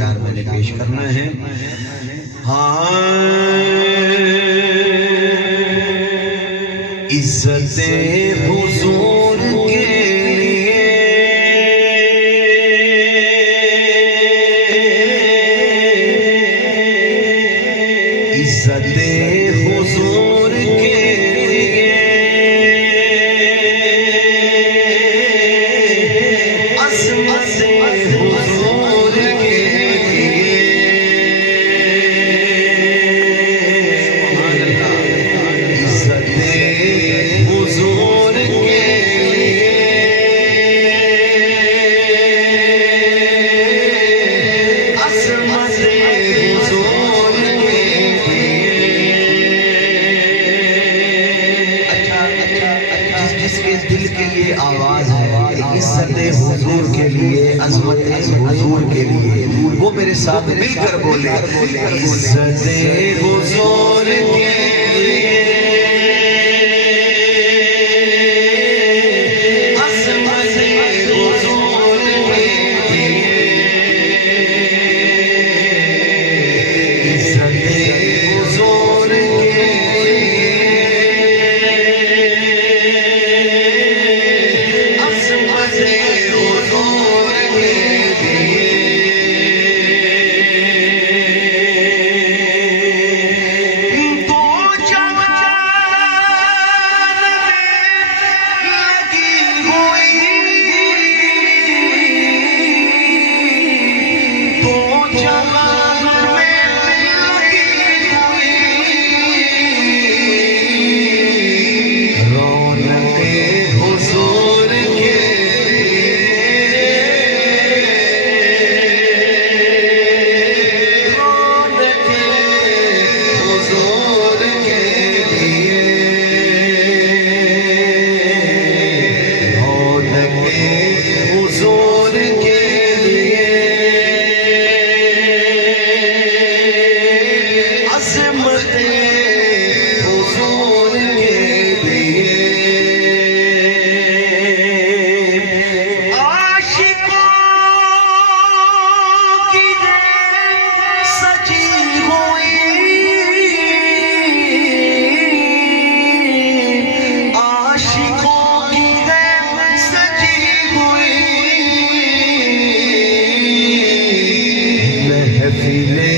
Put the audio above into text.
अशार मैंने पेश करना है। हाँ, इज्जते हुजूर के लिए इज्जते हुजूर के लिए अज़मते हुजूर के लिए इज्जते हुजूर के लिए अज़मते हुजूर के जिसके दिल की ये आवाज है इज्जत हुजूर के लिए, अज़मत हुजूर के लिए, वो मेरे साथ मिलकर बोले इज्जत हुजूर के लिए अज़मत हुजूर के लिए इज्जत हुजूर के महफिले